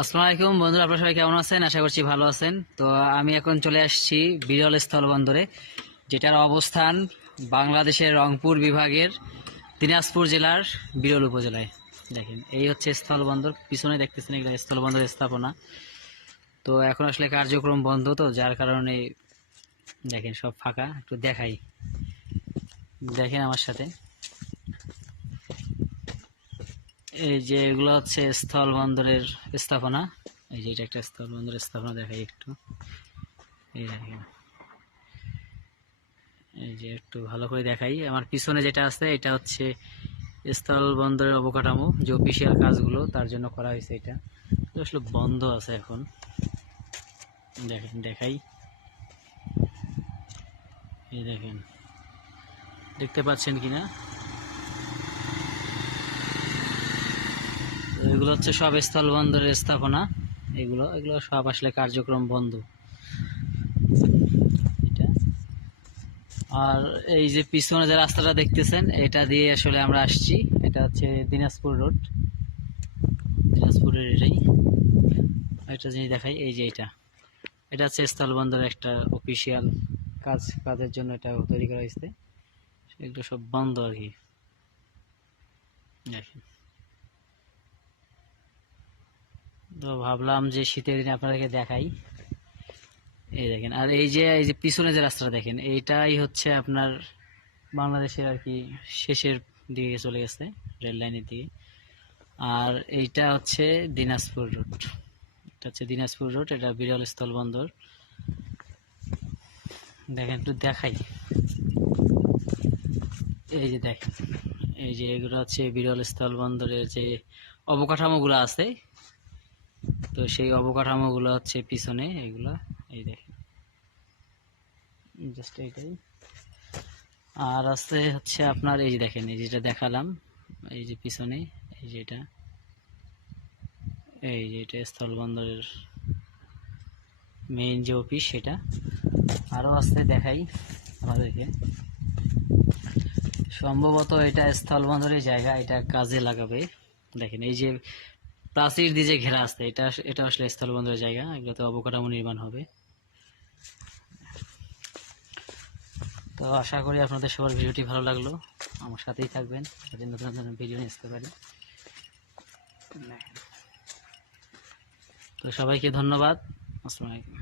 আসসালামু আলাইকুম বন্ধুরা, আপনারা সবাই কেমন আছেন? আশা করছি ভালো আছেন। তো আমি এখন চলে আসছি বিরল স্থলবন্দরে, যেটার অবস্থান বাংলাদেশের রংপুর বিভাগের দিনাজপুর জেলার বিরল উপজেলায়। দেখেন, এই হচ্ছে স্থলবন্দর, পিছনে দেখতেছেন এগুলো স্থলবন্দরের স্থাপনা। তো এখন আসলে কার্যক্রম বন্ধ, তো যার কারণে দেখেন সব ফাঁকা। একটু দেখাই, দেখেন আমার সাথে। এই যে এগুলো হচ্ছে স্থলবন্দরের স্থাপনা। এই যে এটা একটা স্থলবন্দরের স্থাপনা, দেখাই একটু। এই দেখেন, এই যে একটু ভালো করে দেখাই। আমার পিছনে যেটা আছে এটা হচ্ছে স্থলবন্দরের অবকাঠামো, যে অফিসিয়াল কাজগুলো তার জন্য করা হয়েছে। এটা আসলে বন্ধ আছে এখন। দেখেন, দেখাই। এই দেখেন, দেখতে পাচ্ছেন কিনা? এগুলো হচ্ছে সব স্থলবন্দরের স্থাপনা। এগুলো এগুলো সব আসলে কার্যক্রম বন্ধ। এটা আর এই যে পিছনে যে রাস্তাটা দেখতেছেন, এটা দিয়ে আসলে আমরা আসছি। এটা হচ্ছে দিনাজপুর রোড, দিনাজপুরের এটাই। একটা জিনিস দেখাই, এই যে এটা এটা হচ্ছে স্থলবন্দরের একটা অফিসিয়াল কাজের জন্য এটা তৈরি করা হয়েছে। এগুলো সব বন্ধ আর কি। দেখেন, তো ভাবলাম যে শীতের দিনে আপনাদেরকে দেখাই। এই দেখেন, আর এই যে পিছনে যে রাস্তাটা দেখেন, এইটাই হচ্ছে আপনার বাংলাদেশের আর কি শেষের দিকে চলে গেছে, রেল লাইনের দিকে। আর এইটা হচ্ছে দিনাজপুর রোড। এটা হচ্ছে দিনাজপুর রোড, এটা বিরল স্থলবন্দর। দেখেন, একটু দেখাই। এই যে দেখেন, এই যে এগুলো হচ্ছে বিরল স্থলবন্দরের যে অবকাঠামোগুলো আছে। তো সেই অবকাঠামোগুলো হচ্ছে পিছনে এগুলা। এই দেখেন, জাস্ট এইটাই। আর আছে হচ্ছে আপনার এই যে দেখেন, এই যেটা দেখালাম, এই যে পিছনে, এই যে এটা, এই যে এটা স্থলবন্দরের মেইন যে অফিস সেটা। আরও আছে, দেখাই আমাদেরকে। সম্ভবত এটা স্থলবন্দরের জায়গা, এটা কাজে লাগাবে। দেখেন, এই যে প্রাচীর দিয়ে যে ঘেরা আছে, এটা এটা আসলে স্থলবন্দরের জায়গা। এগুলোতে অবকাঠামো নির্মাণ হবে। তো আশা করি আপনাদের সবার ভিডিওটি ভালো লাগলো। আমার সাথেই থাকবেন, যাতে নতুন নতুন ভিডিও নিয়ে আসতে পারি। তো সবাইকে ধন্যবাদ। আসসালামু আলাইকুম।